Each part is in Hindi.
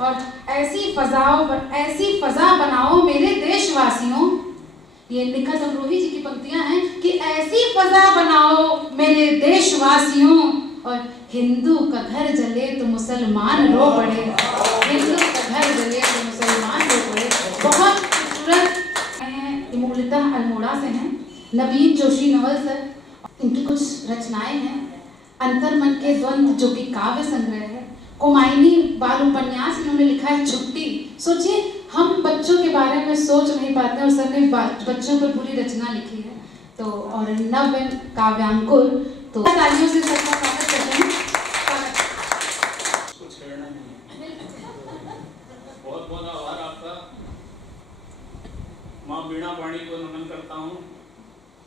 और ऐसी फजा बनाओ मेरे देशवासियों। ये निखत अमरोही जी की पंक्तियां हैं कि ऐसी फजा बनाओ मेरे देशवासियों, और हिंदू का घर जले तो मुसलमान रो पड़े, हिंदू का घर जले तो मुसलमान रो पड़े। बहुत खूबसूरत हैं, मूलतः अल्मोड़ा से हैं, नवीन जोशी नवल सर। इनकी कुछ रचनाएं हैं, अंतर्मन के द्वंद्व जो कि काव्य संग्रह है, कुमायनी बाल उपन्यास इन्होंने लिखा है, छुट्टी। सोचिए हम बच्चों के बारे में सोच नहीं पाते और सर ने बच्चों पर पूरी रचना लिखी है। तो और नव काव्यांकुर, तो तालियों से सबका स्वागत करते हैं। कुछ कहना नहीं है। बहुत बहुत आभार आपका। माँ वीणा वाणी को नमन करता हूँ,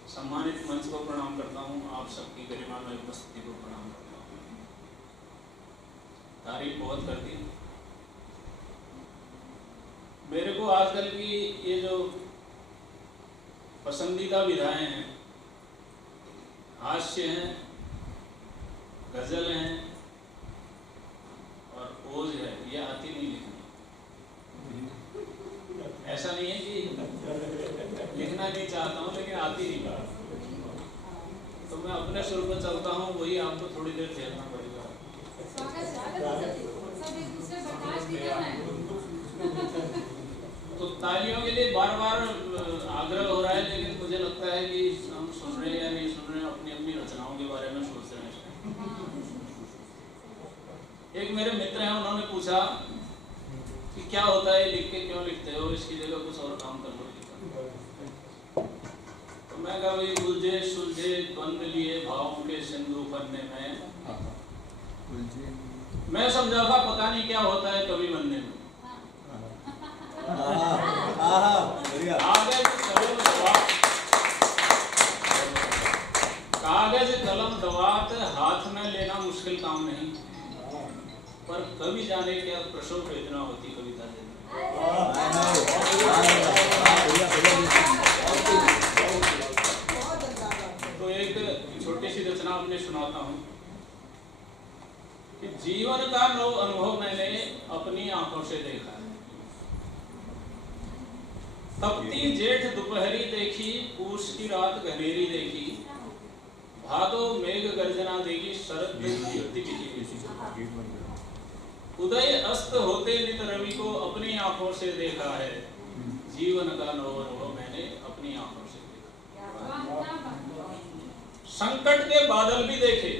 सम्मानित मंच को प्रणाम करता हूँ, आप सबकी गरिमामय उपस्थिति को प्रणाम करता हूँ। तारीफ बहुत कर दी। मेरे को आजकल की ये जो पसंदीदा विधाएं हैं, हास्य हैं, गजल हैं और ओज है, ये आती नहीं लिखनी। ऐसा नहीं है कि लिखना नहीं चाहता हूँ लेकिन आती नहीं बात, तो मैं अपने सुर पर चलता हूँ, वही आपको थोड़ी देर झेलना पड़ेगा। तो तालियों के लिए बार बार आग्रह हो रहा है, लेकिन मुझे लगता है कि हम सुन रहे हैं या नहीं सुन रहे हैं, अपनी अपनी रचनाओं के बारे में सोच रहे हैं। एक मेरे मित्र हैं, उन्होंने पूछा कि क्या होता है लिख के क्यों लिखते हो, इसकी जगह कुछ और काम कर लो। तो मैं कहा भाई उलझे सुलझे द्वंद्व लिए भावों के सिंधु बनने में मैं समझा था पता नहीं क्या होता है कवि बनने में। कागज कलम दवात हाथ में लेना मुश्किल काम नहीं, पर कवि जाने क्या प्रसव वेदना होती कविता देना। तो एक छोटी सी रचना अपने सुनाता हूँ कि जीवन का नव अनुभव मैंने अपनी आंखों से देखा है। तपती जेठ दोपहरी देखी, पूस की रात घनेरी देखी, भादो मेघ गर्जना देखी, शरद बिखी। उदय अस्त होते नित रवि को अपनी आंखों से देखा है। जीवन का नव अनुभव मैंने अपनी आंखों से देखा। संकट के बादल भी देखे,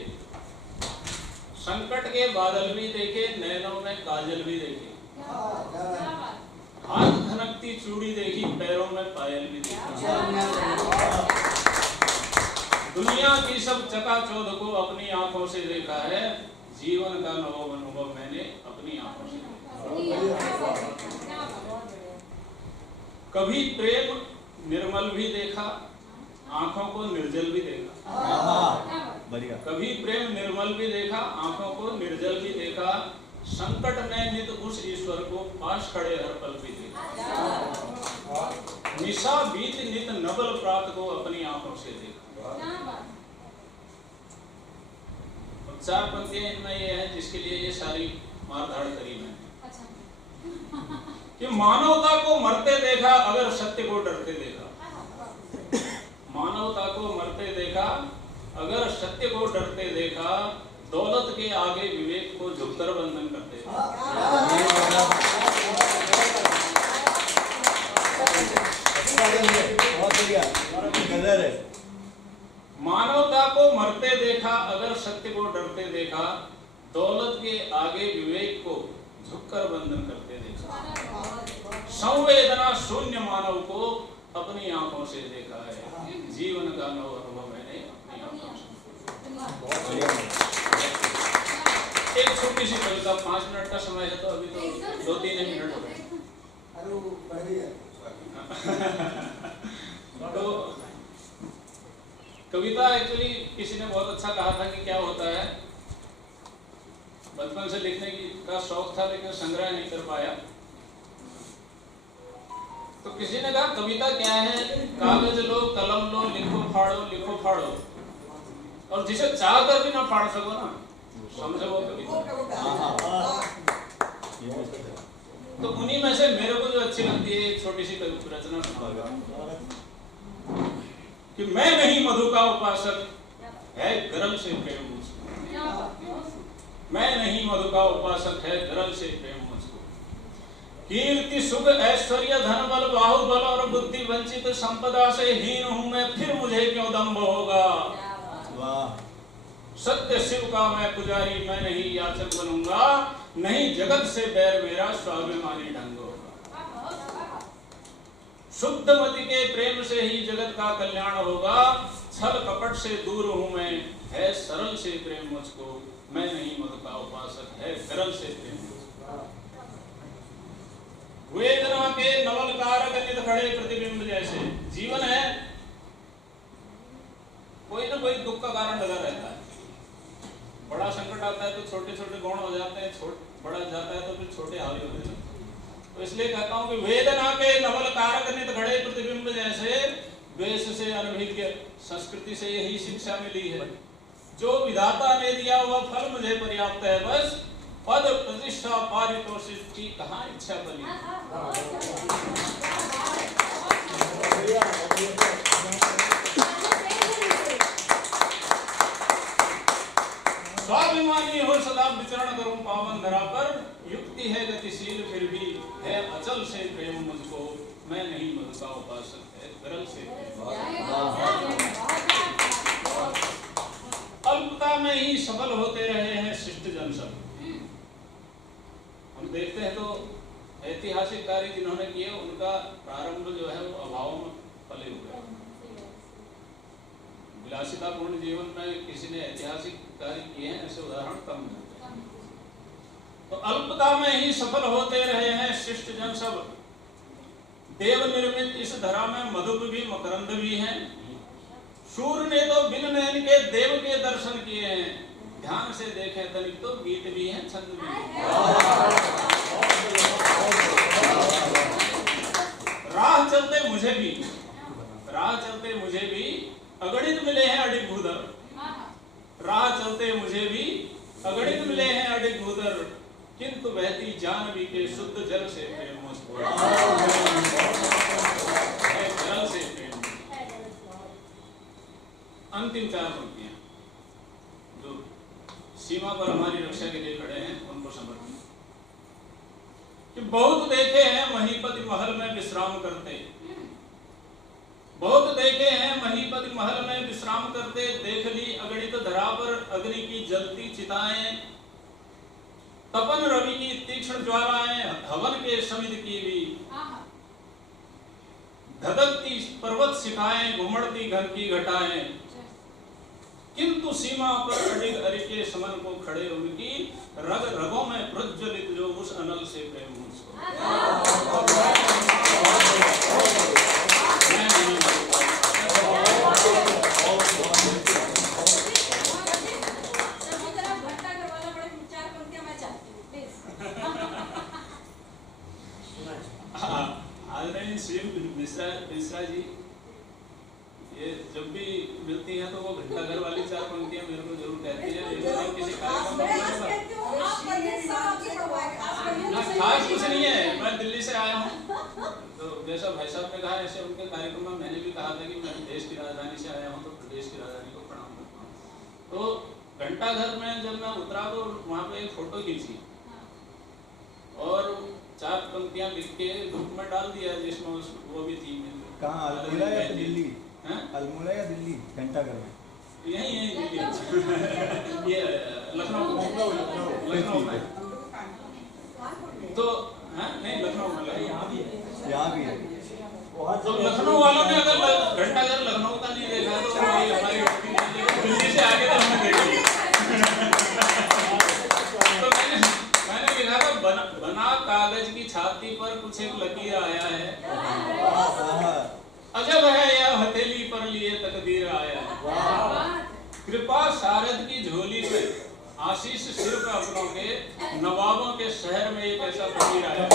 संकट के बादल भी देखे, नैनों में काजल भी देखे, हाथ धनकती चूड़ी देखी, पैरों में पायल भी देखी। दुनिया की सब चकाचौंध को अपनी आंखों से देखा है। जीवन का नव अनुभव मैंने अपनी आंखों से देखा। कभी प्रेम निर्मल भी देखा, आंखों को निर्जल भी देखा। कभी प्रेम निर्मल भी देखा, आंखों को निर्जल भी देखा, संकट में नित उस ईश्वर को पास खड़े हर पल भी देखा। निशा बीत नित नबल प्राप्त को अपनी आंखों से देखा। चार पंक्तियां इनमें ये है जिसके लिए ये सारी मारधाड़ करी मैंने कि मानवता को मरते देखा, अगर सत्य को डरते देखा। मानवता को मरते देखा, अगर सत्य को डरते देखा, दौलत के आगे विवेक को झुककर वंदन करते देखा। मानवता को मरते देखा, अगर सत्य को डरते देखा, दौलत के आगे विवेक को झुककर वंदन करते देखा। संवेदना शून्य मानव को अपनी आंखों से देखा है। जीवन का नव अनुभव मैंने अपनी आंखों से। एक छोटी सी कविता, 5 मिनट का समय है, तो अभी तो 2-3 मिनट हो गए। तो कविता एक्चुअली किसी ने बहुत अच्छा कहा था कि क्या होता है, बचपन से लिखने का शौक था लेकिन संग्रह नहीं कर पाया। तो किसी ने कहा कविता क्या है, कागज लो कलम लो, लिखो फाड़ो, और जिसे चाह कर भी ना फाड़ सको ना, समझो वो कविता। तो उन्हीं में से मेरे को जो अच्छी लगती है एक छोटी सी रचना सुना कि मैं नहीं मधु का उपासक, है गरल से प्रेम मुझको। मैं नहीं मधु का उपासक, है गरल से प्रेम मुझको। कीर्ति सुख ऐश्वर्य धन बल बाहुबल और बुद्धि वंचित संपदा से हीन हूं मैं, फिर मुझे क्यों दम्भ होगा। सत्य शिव का मैं पुजारी, मैं नहीं याचक बनूंगा, नहीं जगत से बैर मेरा स्वाभिमानी ढंग होगा। शुद्ध मति के प्रेम से ही जगत का कल्याण होगा, छल कपट से दूर हूं मैं, है सरल से प्रेम मुझको। मैं नहीं मधु का उपासक, है गरल से प्रेम मुझको। वेदना के नवल कारक नित खड़े प्रतिबिंब जैसे। जीवन है, कोई ना कोई दुख का कारण लगा रहता है। बड़ा संकट आता है तो छोटे छोटे गौण हो जाते हैं, बड़ा जाता है तो फिर छोटे हावी हो जाते हैं। तो इसलिए कहता हूं कि वेदना के नवल कारक नित खड़े प्रतिबिंब जैसे। द्वेष से अनभिज्ञ संस्कृति से यही शिक्षा मिली है, जो विधाता ने दिया वह फल मुझे पर्याप्त है बस, पद प्रतिष्ठा पारितोषिक की कहाँ इच्छा बनी। स्वाभिमानी हो सदा विचरण करूं पावन धरा पर, युक्ति है गतिशील फिर भी, है अचल से प्रेम मुझको। मैं नहीं मधु का उपासक, है गरल से अल्पता में ही सफल होते रहे हैं शिष्ट जन सब। हम देखते हैं तो ऐतिहासिक कार्य जिन्होंने किए उनका प्रारंभ जो है वो अभाव में फले हुए। विलासितापूर्ण जीवन में किसी ने ऐतिहासिक कार्य किए हैं ऐसे उदाहरण कम मिलते हैं। तो अल्पता में ही सफल होते रहे हैं शिष्ट जन सब। देव निर्मित इस धरा में मधुप भी मकरंद भी हैं। शूर ने तो बिन नयन के देव के दर्शन किए हैं, ध्यान से देखे तनिक तो गीत भी हैं छंद भी हैं। राह चलते मुझे भी अगणित मिले हैं अडिग भूधर। राह चलते मुझे भी अगणित मिले हैं अडिग भूधर, किंतु बहती जानवी के शुद्ध जल से प्रेम मुझको। जल से प्रेम। अंतिम चार पंक्तियां जो सीमा पर हमारी रक्षा के लिए खड़े हैं उनको समर्पित। कि बहुत देखे हैं महीपति महल में विश्राम करते, बहुत देखे हैं महीपति महल में विश्राम करते, देख ली अगणित धरा पर अग्नि की जलती चिताएं, तपन रवि की तीक्ष्ण ज्वालाएं, हवन के समिध की भी धधकती पर्वत शिखाएं, घुमड़ती घर की घटाएं, किंतु सीमा पर अडिग अरिके समन को खड़े उनकी, रग रगों में प्रज्वलित जो उस अनल से प्रेम मुझको। मिश्रा जी ये जब भी मिलती हैं तो वो घंटा घर वाली चार पंक्तियां मेरे को जरूर कहती है। किसी खास कुछ नहीं है, मैं दिल्ली से आया हूँ तो जैसा भाई साहब ने कहा ऐसे उनके कार्यक्रम में मैंने भी कहा था कि मैं देश की राजधानी से आया हूँ तो प्रदेश की राजधानी को प्रणाम करता हूँ। तो घंटा घर में जब मैं उतरा तो वहाँ पे एक फोटो खींची और चार पंक्तियां लिख के ग्रुप में डाल दिया जिसमें वो भी थी। कहाँ अल्मोड़ा या दिल्ली? अल्मोड़ा या दिल्ली? घंटा घर में यही दिल्ली ये लखनऊ में तो नहीं लखनऊ में यहाँ भी है। तो लखनऊ वालों ने अगर घंटा घर लखनऊ का नहीं देखा तो हमारी दिल्ली से आगे तो हमने देखा। तो मैंने लिखा था बना कागज की छाती पर कुछ एक लकीर आया है, अजब है यह हथेली पर लिए तकदीर आया है। कृपा शारद की झोली में आशीष सिर पर अपनों के, नवाबों के शहर में एक ऐसा फकीर आया।